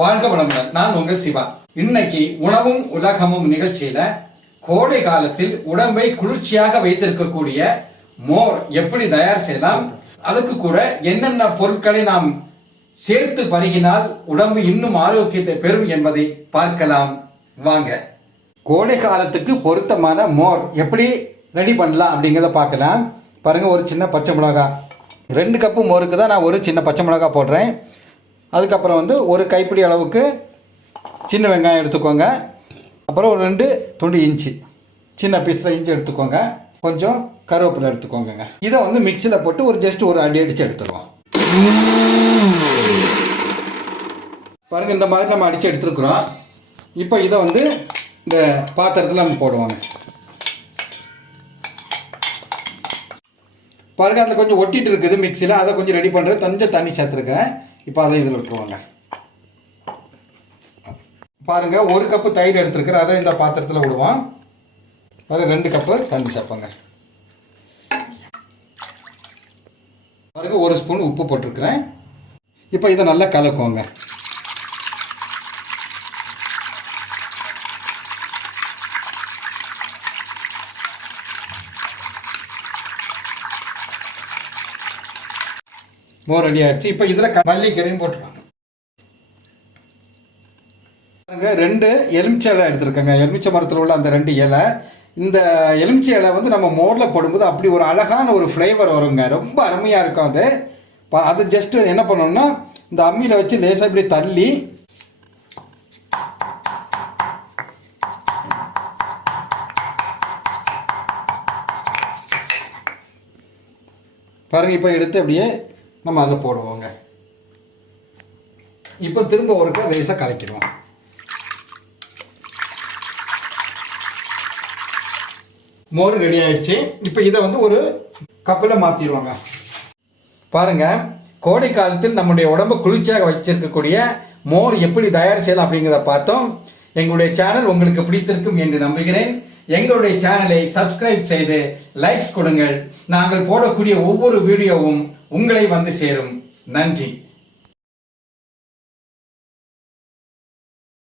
வாழ்க வளமுடன். நான் உங்கள் சிவா. இன்னைக்கு உணவும் உலகமும் நிகழ்ச்சியில கோடை காலத்தில் உடம்பை குளிர்ச்சியாக வைத்திருக்கக்கூடிய மோர் எப்படி தயார் செய்யலாம், அதுக்கு கூட என்னென்ன பொருட்களை நாம் சேர்த்து பருகினால் உடம்பு இன்னும் ஆரோக்கியத்தை பெறும் என்பதை பார்க்கலாம் வாங்க. கோடை காலத்துக்கு பொருத்தமான மோர் எப்படி ரெடி பண்ணலாம் அப்படிங்கிறத பார்க்கலாம். பாருங்க, ஒரு சின்ன பச்சை மிளகாய், 2 கப்பு மோருக்கு தான் நான் ஒரு சின்ன பச்சை மிளகாய் போடுறேன். அதுக்கப்புறம் ஒரு கைப்பிடி அளவுக்கு சின்ன வெங்காயம் எடுத்துக்கோங்க. அப்புறம் ஒரு 2 துண்டு இஞ்சி, சின்ன பீஸில் இஞ்சி எடுத்துக்கோங்க. கொஞ்சம் கருவேப்பிலை எடுத்துக்கோங்க. இதை மிக்சியில் போட்டு ஜஸ்ட் ஒரு அடி அடித்து எடுத்துருவோம். பாருங்கள், இந்த மாதிரி நம்ம அடித்து எடுத்துருக்குறோம். இப்போ இதை இந்த பாத்திரத்தில் நம்ம போடுவாங்க. பாருங்கள், அதில் கொஞ்சம் ஒட்டிட்டு இருக்குது மிக்சியில். அதை கொஞ்சம் ரெடி பண்ணுறது, கொஞ்சம் தண்ணி சேர்த்துருக்கேன். இப்போ அதை இதில் விட்டுருவாங்க. பாருங்கள், 1 கப்பு தயிர் எடுத்துருக்கிறேன். அதை இந்த பாத்திரத்தில் விடுவோம். பாருங்கள், 2 கப்பு தண்ணி சேர்ப்போங்க. பாருங்கள், 1 ஸ்பூன் உப்பு போட்டிருக்கிறேன். இப்போ இதை நல்லா கலக்குவோங்க. மோர் ரெடி ஆயிடுச்சு. இப்போ இதில் மல்லிக்கீரையும் போட்டுருவாங்க. 2 எலுமிச்சை இலை எடுத்துருக்கேங்க. எலுமிச்சை மரத்தில் உள்ள அந்த 2 இலை. இந்த எலுமிச்சை இலை நம்ம மோரில் போடும்போது அப்படி ஒரு அழகான ஒரு ஃப்ளேவர் வருங்க. ரொம்ப அருமையாக இருக்கும் அது. அது ஜஸ்ட்டு என்ன பண்ணணும்னா, இந்த அம்மியில் வச்சு லேசாக இப்படி தள்ளி பாருங்க. இப்போ எடுத்து அப்படியே நம்ம அதில் போடுவோங்க. இப்போ திரும்ப ஒருக்கா லேசாக கலக்கிடுவோம். மோர் ரெடி ஆயிடுச்சு. இப்போ இதை ஒரு கப்பில் மாற்றிடுவாங்க. பாருங்கள், கோடை காலத்தில் நம்முடைய உடம்பு குளிர்ச்சியாக வச்சிருக்கக்கூடிய மோர் எப்படி தயார் செய்யலாம் அப்படிங்கிறத பார்த்தோம். எங்களுடைய சேனல் உங்களுக்கு பிடித்திருக்கும் என்று நம்புகிறேன். எங்களுடைய சேனலை சப்ஸ்கிரைப் செய்து லைக்ஸ் கொடுங்கள். நாங்கள் போடக்கூடிய ஒவ்வொரு வீடியோவும் உங்களை சேரும். நன்றி.